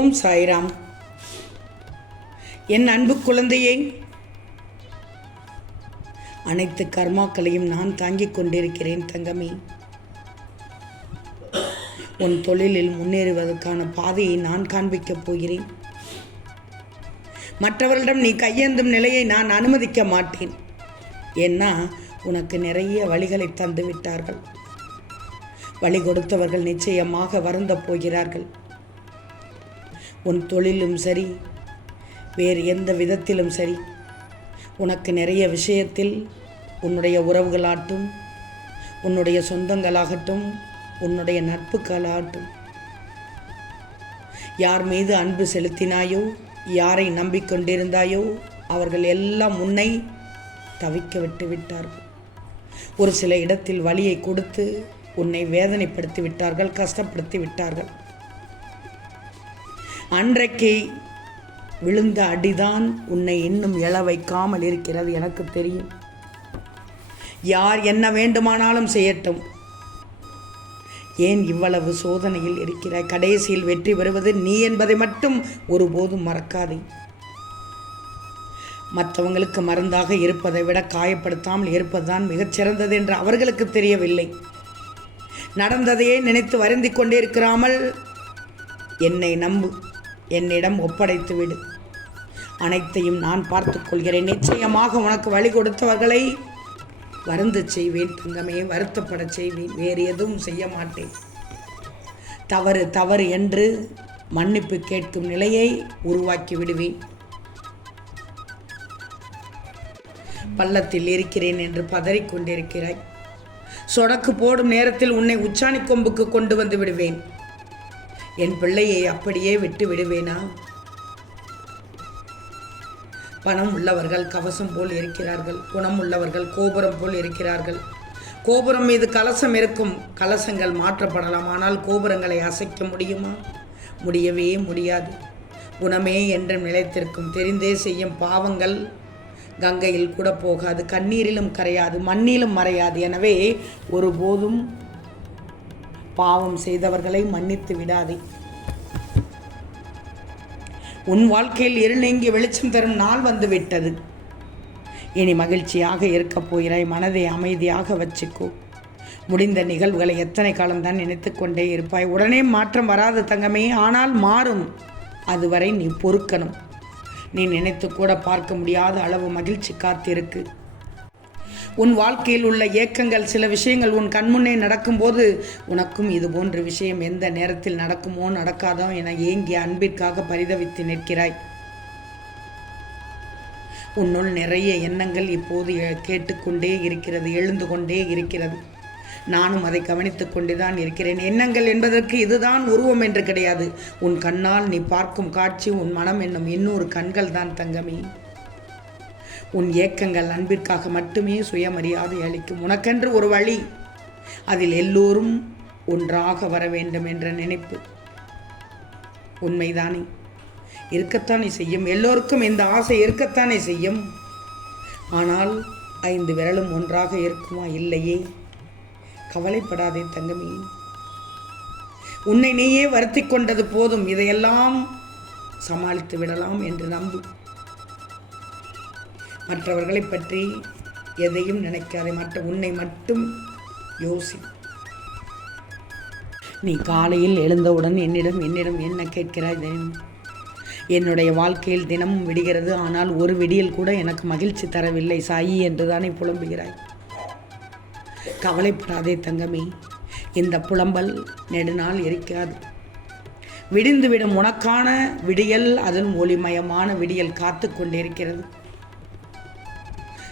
ஓம் சாய்ராம். என் அன்பு குழந்தையே அனைத்து கர்மாக்களையும் நான் தாங்கிக் கொண்டிருக்கிறேன் தங்கமே. உன் தொழிலில் முன்னேறுவதற்கான பாதையை நான் காண்பிக்கப் போகிறேன். மற்றவர்களிடம் நீ கையேந்தும் நிலையை நான் அனுமதிக்க மாட்டேன். ஏன்னா உனக்கு நிறைய வழிகளை தந்து விட்டார்கள் வழி கொடுத்தவர்கள் நிச்சயமாக வருந்த போகிறார்கள். உன் தொழிலும் சரி வேறு எந்த விதத்திலும் சரி. உனக்கு நிறைய விஷயத்தில் உன்னுடைய உறவுகளாகட்டும் உன்னுடைய சொந்தங்களாகட்டும் உன்னுடைய நட்புகளாகட்டும். யார் மீது அன்பு செலுத்தினாயோ யாரை நம்பிக்கொண்டிருந்தாயோ அவர்கள் எல்லாம் உன்னை தவிக்க விட்டு விட்டார்கள். ஒரு சில இடத்தில் வழியை கொடுத்து உன்னை வேதனைப்படுத்தி விட்டார்கள் கஷ்டப்படுத்தி விட்டார்கள். அன்றைக்கு விழுந்த அடிதான் உன்னை இன்னும் எழ வைக்காமல் இருக்கிறது எனக்கு தெரியும். யார் என்ன வேண்டுமானாலும் செய்யட்டும். ஏன் இவ்வளவு சோதனையில் இருக்கிற கடைசியில் வெற்றி பெறுவது நீ என்பதை மட்டும் ஒருபோதும் மறக்காதே. மற்றவங்களுக்கு மருந்தாக இருப்பதை விட காயப்படுத்தாமல் இருப்பதுதான் மிகச்சிறந்தது என்று அவர்களுக்கு தெரியவில்லை. நடந்ததையே நினைத்து வருந்திக் கொண்டே இருக்கிறாமல் என்னை நம்பு. என்னிடம் ஒப்படைத்து விடு. அனைத்தையும் நான் பார்த்துக் கொள்கிறேன். நிச்சயமாக உனக்கு வழி கொடுத்தவர்களை வருந்து செய்வேன் தங்கமே. வருத்தப்படச் செய்வேன். வேறு எதுவும் செய்ய மாட்டேன். தவறு தவறு என்று மன்னிப்பு கேட்கும் நிலையை உருவாக்கி விடுவேன். பள்ளத்தில் இருக்கிறேன் என்று பதறிக்கொண்டிருக்கிறாய் சொடக்கு போடும் நேரத்தில் உன்னை உச்சாணி கொம்புக்கு கொண்டு வந்து விடுவேன். என் பிள்ளையை அப்படியே விட்டு விடுவேனா? பணம் உள்ளவர்கள் கவசம் போல் இருக்கிறார்கள் குணம் உள்ளவர்கள் கோபுரம் போல் இருக்கிறார்கள். கோபுரம் மீது கலசம் இருக்கும் கலசங்கள் மாற்றப்படலாம் ஆனால் கோபுரங்களை அசைக்க முடியுமா? முடியவே முடியாது. குணமே என்றும் நிலைத்திருக்கும். தெரிந்தே செய்யும் பாவங்கள் கங்கையில் கூட போகாது கண்ணீரிலும் கரையாது மண்ணிலும் மறையாது. எனவே ஒருபோதும் பாவம் செய்தவர்களை மன்னித்து விடாதே. உன் வாழ்க்கையில் இருள் நீங்கி வெளிச்சம் தரும் நாள் வந்து விட்டது இனி மகிழ்ச்சியாக இருக்கப் போகிறாய். மனதை அமைதியாக வச்சுக்கோ. முடிந்த நிகழ்வுகளை எத்தனை காலம்தான் நினைத்து கொண்டே இருப்பாய். உடனே மாற்றம் வராது தங்கமே. ஆனால் மாறும். அதுவரை நீ பொறுக்கணும். நீ நினைத்து கூட பார்க்க முடியாத அளவு மகிழ்ச்சி காத்திருக்கு. உன் வாழ்க்கையில் உள்ள ஏக்கங்கள் சில விஷயங்கள் உன் கண்முன்னே நடக்கும்போது உனக்கும் இது போன்ற விஷயம் எந்த நேரத்தில் நடக்குமோ நடக்காதோ என ஏங்கிய அன்பிற்காக பரிதவித்து நிற்கிறாய். உன்னுள் நிறைய எண்ணங்கள் இப்போது கேட்டுக்கொண்டே இருக்கிறது எழுந்து கொண்டே இருக்கிறது. நானும் அதை கவனித்துக் கொண்டுதான் இருக்கிறேன். எண்ணங்கள் என்பதற்கு இதுதான் உருவம் என்று கிடையாது. உன் கண்ணால் நீ பார்க்கும் காட்சி உன் மனம் என்னும் இன்னொரு கண்கள் தான் தங்கமே. உன் ஏக்கங்கள் அன்பிற்காக மட்டுமே சுயமரியாதை அளிக்கும் உனக்கென்று ஒரு வழி. அதில் எல்லோரும் ஒன்றாக வர வேண்டும் என்ற நினைப்பு. உண்மைதானே? இருக்கத்தானே செய்யும். எல்லோருக்கும் இந்த ஆசை இருக்கத்தானே செய்யும். ஆனால் ஐந்து விரலும் ஒன்றாக இருக்குமா? இல்லையே. கவலைப்படாதே தங்கமே. உன்னை நீயே வருத்தி கொண்டது போதும். இதையெல்லாம் சமாளித்து விடலாம் என்று நம்பு. மற்றவர்களை பற்றி எதையும் நினைக்காதே. மற்ற உன்னை மட்டும் யோசி. நீ காலையில் எழுந்தவுடன் என்னிடம் என்னிடம் என்ன கேட்கிறாய் தினம் என்னுடைய வாழ்க்கையில் தினமும் விடுகிறது. ஆனால் ஒரு விடியல் கூட எனக்கு மகிழ்ச்சி தரவில்லை. சாயி என்று தானே புலம்புகிறாய். கவலைப்படாதே தங்கமே. இந்த புலம்பல் நெடுநாள் இருக்காது விடிந்துவிடும் உனக்கான விடியல் அதன் ஒளிமயமான விடியல் காத்து கொண்டிருக்கிறது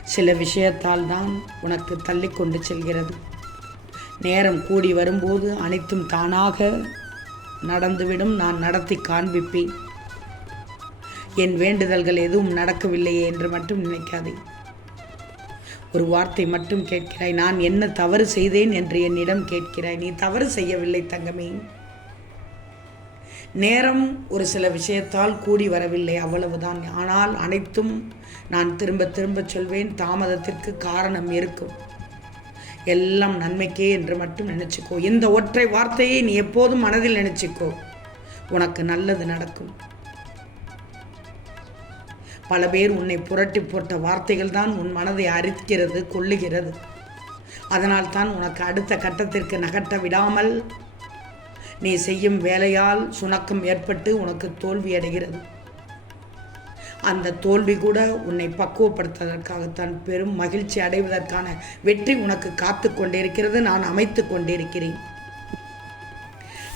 சில விஷயத்தால் தான் உனக்கு தள்ளி கொண்டு செல்கிறது. நேரம் கூடி வரும்போது அனைத்தும் தானாக நடந்துவிடும். நான் நடத்தி காண்பிப்பேன். என் வேண்டுதல்கள் எதுவும் நடக்கவில்லையே என்று மட்டும் நினைக்காதே. ஒரு வார்த்தை மட்டும் கேட்கிறாய். நான் என்ன தவறு செய்தேன் என்று என்னிடம் கேட்கிறாய். நீ தவறு செய்யவில்லை தங்கமே. நேரம் ஒரு சில விஷயத்தால் கூடி வரவில்லை அவ்வளவுதான். ஆனால் அனைத்தும் நான் திரும்ப திரும்ப சொல்வேன் தாமதத்திற்கு காரணம் இருக்கும். எல்லாம் நன்மைக்கே என்று மட்டும் நினச்சிக்கோ. இந்த ஒற்றை வார்த்தையை நீ எப்போதும் மனதில் நினச்சிக்கோ. உனக்கு நல்லது நடக்கும். பல பேர் உன்னை புரட்டி போட்ட வார்த்தைகள் தான் உன் மனதை அரிக்கிறது கொள்ளுகிறது அதனால் தான் உனக்கு அடுத்த கட்டத்திற்கு நகட்ட விடாமல் நீ செய்யும் வேலையால் சுணக்கம் ஏற்பட்டு உனக்கு தோல்வி அடைகிறது. அந்த தோல்வி கூட உன்னை பக்குவப்படுத்துவதற்காகத்தான் பெரும் மகிழ்ச்சி அடைவதற்கான வெற்றி உனக்கு காத்து கொண்டிருக்கிறது நான் அமைத்து கொண்டிருக்கிறேன்.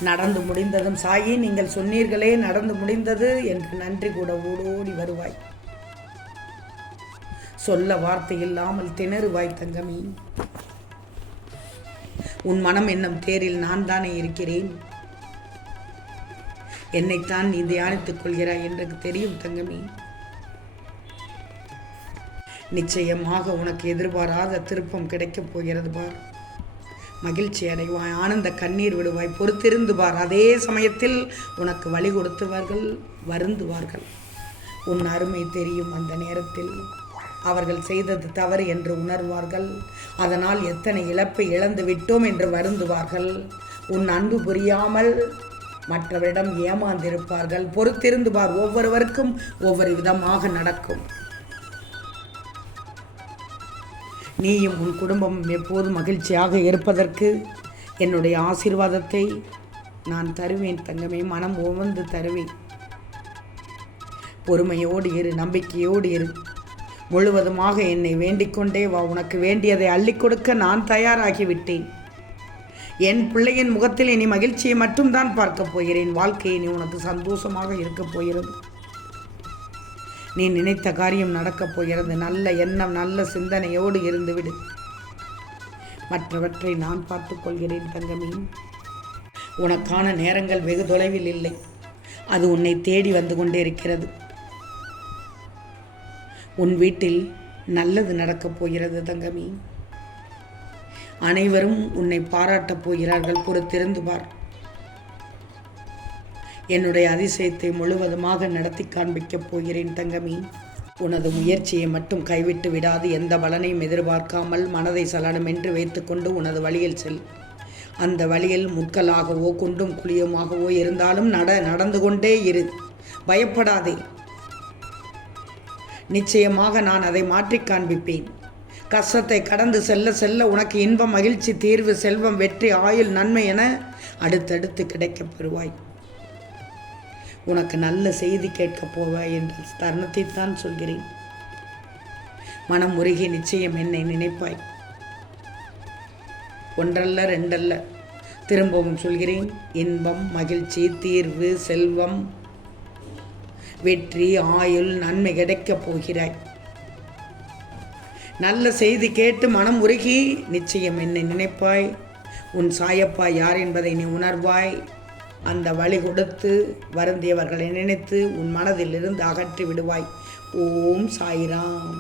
நடந்து முடிந்ததும் சாயி நீங்கள் சொன்னீர்களே நடந்து முடிந்தது என்று நன்றி கூட ஓடோடி வருவாய். சொல்ல வார்த்தை இல்லாமல் திணறுவாய் தங்கமி. உன் மனம் என்னும் தேரில் நான் தானே இருக்கிறேன். என்னைத்தான் நீ தியானித்துக் கொள்கிறாய் என்று தெரியும் தங்கமி. நிச்சயமாக உனக்கு எதிர்பாராத திருப்பம் கிடைக்கப் போகிறது பார். மகிழ்ச்சி அடைவாய் ஆனந்த கண்ணீர் விடுவாய் பொறுத்திருந்து பார். அதே சமயத்தில் உனக்கு வழி கொடுத்துவார்கள் வருந்துவார்கள். உன் அருமை தெரியும் அந்த நேரத்தில். அவர்கள் செய்தது தவறு என்று உணர்வார்கள். அதனால் எத்தனை இழப்பை இழந்து விட்டோம் என்று வருந்துவார்கள். உன் அன்பு புரியாமல் மற்றவரிடம் ஏமாந்திருப்பார்கள். பொறுத்திருந்து பார் ஒவ்வொருவருக்கும் ஒவ்வொரு விதமாக நடக்கும். நீயும் உன் குடும்பமும் எப்போதும் மகிழ்ச்சியாக இருப்பதற்கு என்னுடைய ஆசீர்வாதத்தை நான் தருவேன் தங்கமே. மனம் உவந்து தருவேன் பொறுமையோடு இரு நம்பிக்கையோடு இரு. முழுவதுமாக என்னை வேண்டிக்கொண்டே வா. உனக்கு வேண்டியதை அள்ளி கொடுக்க நான் தயாராகிவிட்டேன். என் பிள்ளையின் முகத்தில் இனி மகிழ்ச்சியை மட்டும்தான் பார்க்கப் போகிறேன். வாழ்க்கை இனி உனக்கு சந்தோஷமாக இருக்கப் போகிறது. நீ நினைத்த காரியம் நடக்கப் போகிறது. நல்ல எண்ணம் நல்ல சிந்தனையோடு இருந்துவிடு. மற்றவற்றை நான் பார்த்துக்கொள்கிறேன் தங்கமி. உனக்கான நேரங்கள் வெகு தொலைவில் இல்லை. அது உன்னை தேடி வந்து கொண்டே இருக்கிறது உன் வீட்டில் நல்லது நடக்கப் போகிறது தங்கமி. அனைவரும் உன்னை பாராட்டப் போகிறார்கள். பொறுத்திருந்து பார். என்னுடைய அதிசயத்தை முழுவதுமாக நடத்தி காண்பிக்கப் போகிறேன் தங்கமி. உனது முயற்சியை மட்டும் கைவிட்டு விடாது. எந்த பலனையும் எதிர்பார்க்காமல் மனதை சலனமென்று வைத்துக்கொண்டு உனது வழியில் செல். அந்த வழியில் முட்களாகவோ குண்டும் குழியுமாகவோ இருந்தாலும் நட நடந்து கொண்டே இரு. பயப்படாதே. நிச்சயமாக நான் அதை மாற்றி காண்பிப்பேன். கஷ்டத்தை கடந்து செல்ல செல்ல உனக்கு இன்பம் மகிழ்ச்சி தீர்வு செல்வம் வெற்றி ஆயுள் நன்மை என அடுத்தடுத்து கிடைக்கப் பெறுவாய். உனக்கு நல்ல செய்தி கேட்கப் போவாய் என்ற தருணத்தை தான் சொல்கிறேன். மனம் உருகி நிச்சயம் என்னை நினைப்பாய். ஒன்றல்ல ரெண்டல்ல. திரும்பவும் சொல்கிறேன் இன்பம் மகிழ்ச்சி தீர்வு செல்வம் வெற்றி ஆயுள் நன்மை கிடைக்கப் போகிறாய். நல்ல செய்தி கேட்டு மனம் உருகி நிச்சயம் என்னை நினைப்பாய். உன் சாயப்பா யார் என்பதை நீ உணர்வாய். அந்த வழி கொடுத்து வருந்தியவர்களை நினைத்து உன் மனதிலிருந்து அகற்றி விடுவாய். ஓம் சாய்ராம்.